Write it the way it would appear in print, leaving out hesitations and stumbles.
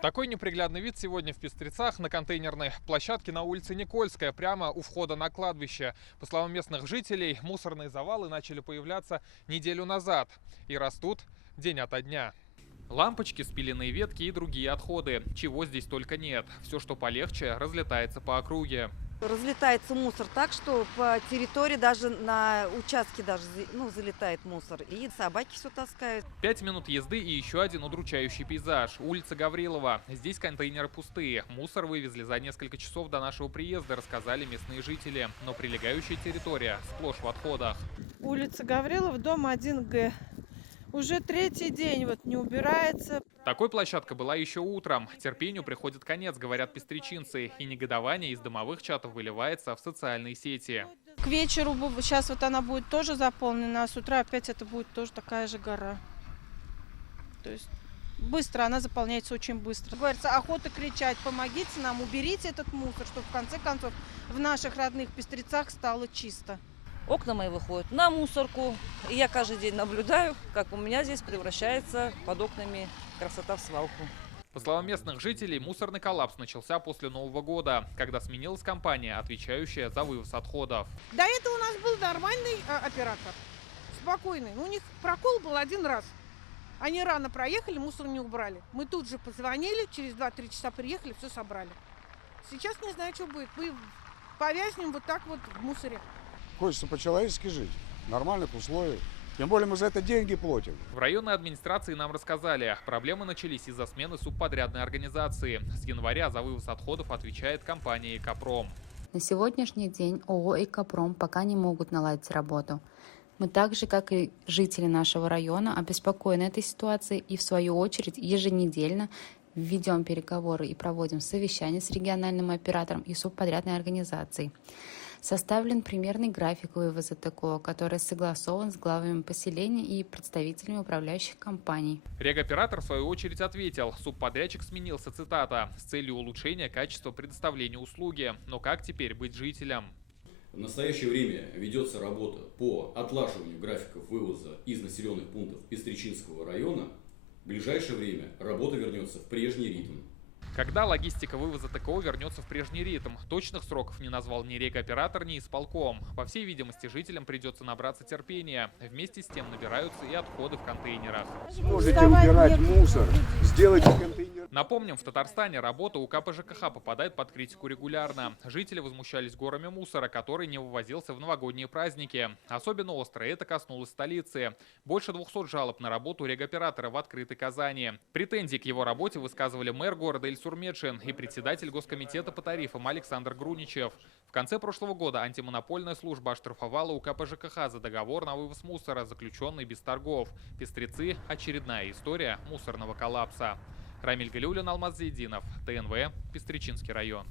Такой неприглядный вид сегодня в Пестрецах на контейнерной площадке на улице Никольская, прямо у входа на кладбище. По словам местных жителей, мусорные завалы начали появляться неделю назад и растут день ото дня. Лампочки, спиленные ветки и другие отходы. Чего здесь только нет. Все, что полегче, разлетается по округе. Разлетается мусор так, что по территории даже на участке даже залетает мусор. И собаки все таскают. 5 минут езды и еще один удручающий пейзаж. Улица Гаврилова. Здесь контейнеры пустые. Мусор вывезли за несколько часов до нашего приезда, рассказали местные жители. Но прилегающая территория сплошь в отходах. Улица Гаврилова, дом 1Г. Уже третий день не убирается. Такой площадка была еще утром. Терпению приходит конец, говорят пестричинцы. И негодование из домовых чатов выливается в социальные сети. К вечеру сейчас она будет тоже заполнена, а с утра опять это будет тоже такая же гора. То есть быстро, она заполняется очень быстро. Говорится, охота кричать: помогите нам, уберите этот мусор, чтобы в конце концов в наших родных Пестрецах стало чисто. Окна мои выходят на мусорку, и я каждый день наблюдаю, как у меня здесь превращается под окнами красота в свалку. По словам местных жителей, мусорный коллапс начался после Нового года, когда сменилась компания, отвечающая за вывоз отходов. До этого у нас был нормальный оператор, спокойный. У них прокол был один раз. Они рано проехали, мусор не убрали. Мы тут же позвонили, через 2-3 часа приехали, все собрали. Сейчас не знаю, что будет. Мы повязнем вот так вот в мусоре. Хочется по-человечески жить, в нормальных условиях. Тем более мы за это деньги платим. В районной администрации нам рассказали, проблемы начались из-за смены субподрядной организации. С января за вывоз отходов отвечает компания «Экопром». На сегодняшний день ООО «Экопром» пока не могут наладить работу. Мы так же, как и жители нашего района, обеспокоены этой ситуацией и, в свою очередь, еженедельно ведем переговоры и проводим совещания с региональным оператором и субподрядной организацией. Составлен примерный график вывоза ТКО, который согласован с главами поселений и представителями управляющих компаний. Регоператор, в свою очередь, ответил, субподрядчик сменился, цитата, с целью улучшения качества предоставления услуги. Но как теперь быть жителям? В настоящее время ведется работа по отлаживанию графиков вывоза из населенных пунктов Пестричинского района. В ближайшее время работа вернется в прежний ритм. Когда логистика вывоза ТКО вернется в прежний ритм? Точных сроков не назвал ни регоператор, ни исполком. По всей видимости, жителям придется набраться терпения. Вместе с тем набираются и отходы в контейнерах. Можете убирать мусор, сделайте контейнер. Напомним, в Татарстане работа УК ПЖКХ попадает под критику регулярно. Жители возмущались горами мусора, который не вывозился в новогодние праздники. Особенно остро это коснулось столицы. Больше 200 жалоб на работу регоператора в открытой Казани. Претензии к его работе высказывали мэр города Ильсур Медшин и председатель Госкомитета по тарифам Александр Груничев. В конце прошлого года антимонопольная служба оштрафовала УК ПЖКХ за договор на вывоз мусора, заключенный без торгов. Пестрецы – очередная история мусорного коллапса. Рамиль Галиуллин, Алмаз Зейдинов, ТНВ, Пестричинский район.